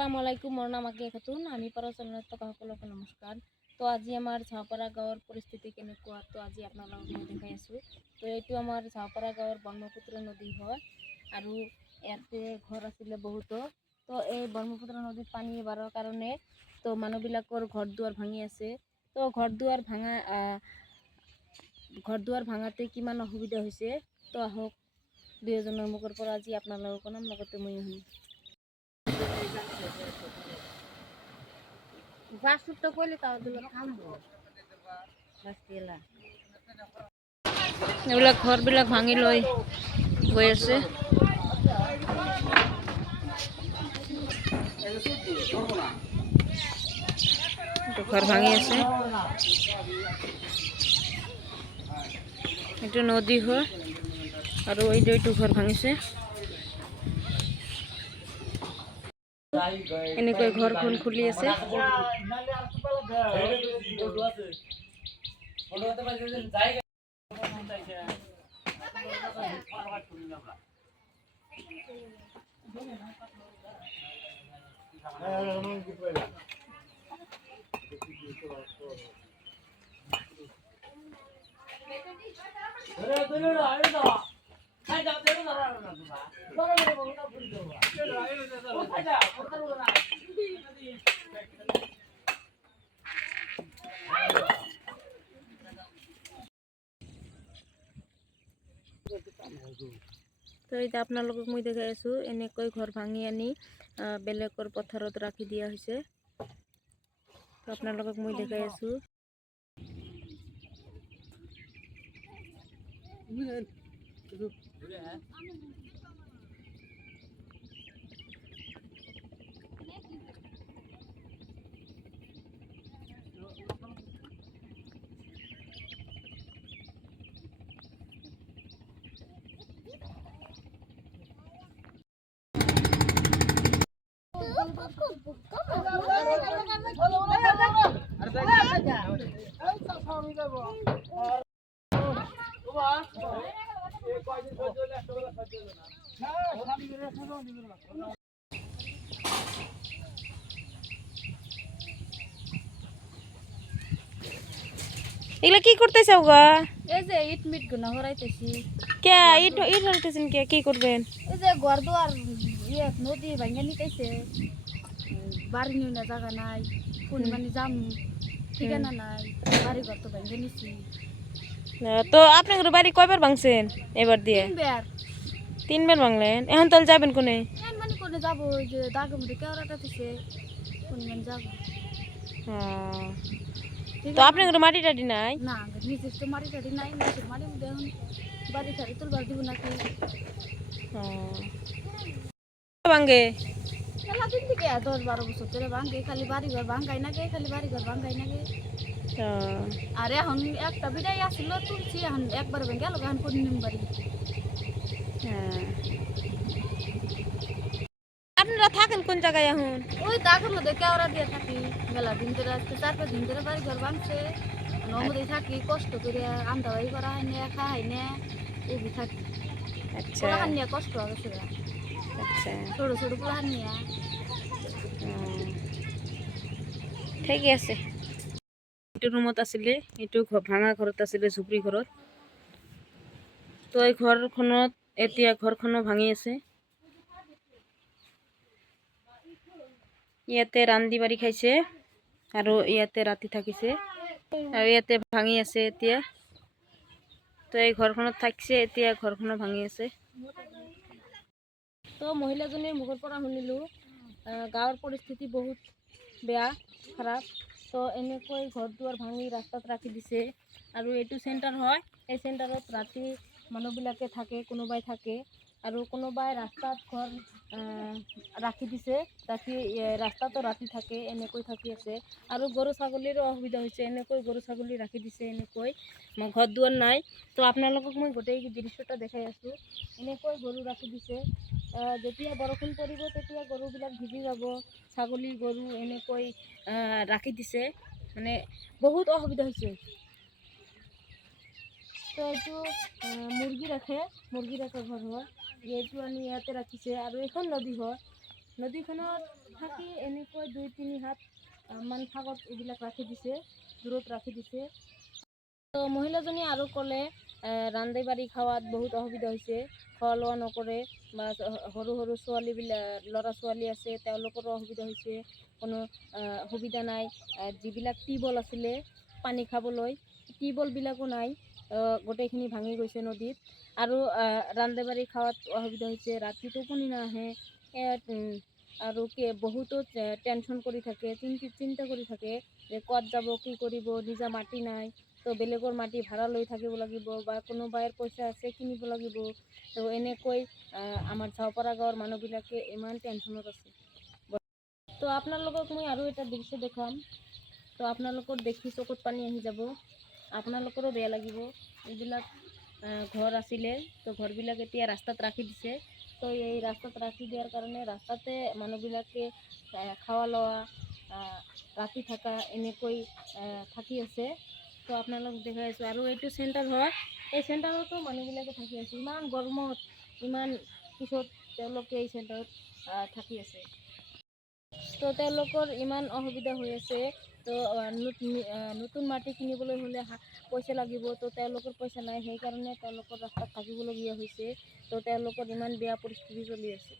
আসসালামু আলাইকুম, মোৰ নাম আকিয়া খাতুন। আমি পাৰা চেনেলত থকা সকলোকে নমস্কাৰ। তো আজি আমাৰ ঝাওপাৰা গাঁৱৰ পৰিস্থিতি কেনেকুৱা তো আজি আপোনালোকক মই দেখাই আছোঁ। তো এইটো আমাৰ ঝাওপাৰা গাঁৱৰ ব্ৰহ্মপুত্ৰ নদী হয় আৰু ইয়াতে ঘৰ আছিলে বহুতো। তো এই ব্ৰহ্মপুত্ৰ নদীত পানী এবাৰৰ কাৰণে তো মানুহবিলাকৰ ঘৰ দুৱাৰ ভাঙি আছে। তো ঘৰ দুৱাৰ ভাঙাতে কিমান অসুবিধা হৈছে তো আহক দুই এজনৰ মুখৰ পৰা আজি আপোনালোকৰ নাম লগতে মই শুনিম। বাসুৰটা কৰলে তাও দুলো থামবো এইবিলাক ঘৰবিলাক ভাঙি লৈ গৈ আছে। ঘৰ ভাঙি আছে, এইটো নদী হয় আৰু এইটো ঘৰ ভাঙিছে। এনেকৈ ঘৰখন খুলি আছে। তো এতিয়া আপোনালোকক মই দেখাই আছোঁ, এনেকৈ ঘৰ ভাঙি আনি বেলেগৰ পথাৰত ৰাখি দিয়া হৈছে। তো আপোনালোকক মই দেখাই আছোঁ। এগুলা কি করতেছে ওগা? এই যে ইট মিট গুনা হরাইতেছি। কে ইট হরাইতেছেন কে? কি করবেন? এই যে ঘর দুয়ার নদী ভাঙা নিতেছে, বাড়ি নিয়ে জায়গা নাই, কোন মানে যাম ঠিকানা নাই, বাড়ি ঘর তো ভাঙা নিছি। তো আপনার বাড়ি কয়বার ভাঙছেন এবার দিয়ে? তিনবার ভাঙলেন। এখন তাহলে যাবেন কোনে? মানে কোনে যাবো, ওই যে দাগের মধ্যে কেওড়াটা দিছে, কোন মানে যাবো। তো আপনার মাটি টাটি নাই? না, নিজের তো মাটি টাটি নাই, নিজের মাটির মধ্যে এখন বাড়ি ছাড়ি তুলবার দিব নাকি। ভাঙ্গে খেলা দিন থেকে 10-12 বছর ধরে ভাঙ্গে, খালি বাড়ি ঘর ভাঙ্গাই নাগে, খালি বাড়ি ঘর ভাঙ্গাই নাগে। আর এখন একটা বিদায় আসছিল তুলছি, এখন একবার ভেঙে গেল, এখন কোন নিম বাড়ি। আপনারা থাকেন কোন জায়গায় এখন? ওই দাগের মধ্যে কেওড়া দিয়ে থাকি, মেলা দিন ধরে আজকে 4-5 দিন ধরে বাড়ি ঘর ভাঙছে, নমদে থাকি কষ্ট করে, আন্দা বাড়ি করা হয় না, খাওয়া হয় না, ওই থাকি। আচ্ছা, পোলাহান নিয়ে কষ্ট হয়েছে। আচ্ছা, ছোট ছোট পোলাহান নিয়ে। ঠিক আছে। এইটো রুমত আছিলে, এইটো ভাঙা ঘৰত আছিলে, ঝুপড়ি ঘৰত। তো এই ঘৰখনত এতিয়া ঘৰখনো ভাঙি আছে। ইয়াতে ৰান্ধি বাঢ়ি খাইছে আৰু ইয়াতে ৰাতি থাকিছে আৰু ইয়াতে ভাঙি আছে এতিয়া। তো এই ঘৰখনত থাকিছে, এতিয়া ঘৰখনো ভাঙি আছে। তো মহিলাজনীৰ মুখৰ পৰা শুনিলোঁ গাঁৱৰ পৰিস্থিতি বহুত বেয়া, খাৰাপ। তো এনেকৈ ঘৰ দুৱাৰ ভাঙি ৰাস্তাত ৰাখি দিছে আৰু এইটো চেণ্টাৰ হয়, এই চেণ্টাৰত ৰাতি মানুহবিলাকে থাকে, কোনোবাই থাকে আৰু কোনোবাই ৰাস্তাত ঘৰ ৰাখি দিছে, ৰাস্তাতো ৰাতি থাকে, এনেকৈ থাকি আছে। আৰু গৰু ছাগলীৰো অসুবিধা হৈছে, এনেকৈ গৰু ছাগলী ৰাখি দিছে, এনেকৈ ঘৰ দুৱাৰ নাই। তো আপোনালোকক মই গোটেই দৃশ্যটা দেখাই আছোঁ। এনেকৈ গৰু ৰাখি দিছে, যেতিয়া বৰষুণ পৰিব তেতিয়া গৰুবিলাক ভিজি যাব, ছাগলী গৰু এনেকৈ ৰাখি দিছে, মানে বহুত অসুবিধা হৈছে। তো এইটো মুরগি রাখে ঘর হয়, এইটো আনি ইয়াতে রাখিছে। আর এখন নদী হয়, নদীখনত থাকি এনেকৈ 2-3 হাত মান ফাগত এইবিলাক ৰাখি দিছে, দূৰত ৰাখি দিছে। তো মহিলাজনী আৰু ক'লে ৰান্ধি বাঢ়ি খোৱাত বহুত অসুবিধা হৈছে, খোৱা লোৱা নকৰে, বা সৰু সৰু ল'ৰা ছোৱালী আছে তেওঁলোকৰো অসুবিধা হৈছে, কোনো সুবিধা নাই। যিবিলাক টিউবৱেল আছিলে পানী খাবলৈ, টিউবৱেলবিলাকো নাই, গোটেইখিনি ভাঙি গৈছে নদীত। আৰু ৰান্ধি বাঢ়ি খোৱাত অসুবিধা হৈছে, ৰাতি টোপনি নাহে, আৰু বহুতো টেনশ্যন কৰি থাকে, চিন্তা কৰি থাকে যে ক'ত যাব, কি কৰিব, নিজা মাটি নাই, তো বেলেগৰ মাটি ভাড়া লৈ থাকিব লাগিব, বা কোনোবাইৰ পইচা আছে কিনিব লাগিব। তো এনেকৈ আমাৰ ঝাওপাৰা গাঁৱৰ মানুহবিলাকে ইমান টেনশ্যনত আছে। তো আপোনালোকক মই আৰু এটা দৃশ্য দেখাম, তো আপোনালোকৰ দেখি চকুত পানী আহি যাব, আপোনালোকৰো বেয়া লাগিব। এইবিলাক ঘৰ আছিলে, তো ঘৰবিলাক এতিয়া ৰাস্তাত ৰাখি দিছে। তো এই ৰাস্তাত ৰাখি দিয়াৰ কাৰণে ৰাস্তাতে মানুহবিলাকে খাওয়া লোৱা, ৰাতি থকা এনেকৈ থাকি আছে। তো আপোনালোক দেখাই আছোঁ। আৰু এইটো চেণ্টাৰ হয়, এই চেণ্টাৰতো মানুহবিলাকে থাকি আছে, ইমান গৰমত, ইমান পিছত তেওঁলোকে এই চেণ্টাৰত থাকি আছে। তো তেওঁলোকৰ ইমান অসুবিধা হৈ আছে। তো নতুন মাটি কিনিবলৈ হ'লে পইচা লাগিব, তো তেওঁলোকৰ পইচা নাই, সেইকাৰণে তেওঁলোকৰ ৰাস্তাত থাকিবলগীয়া হৈছে। তো তেওঁলোকৰ ইমান বেয়া পৰিস্থিতি চলি আছে।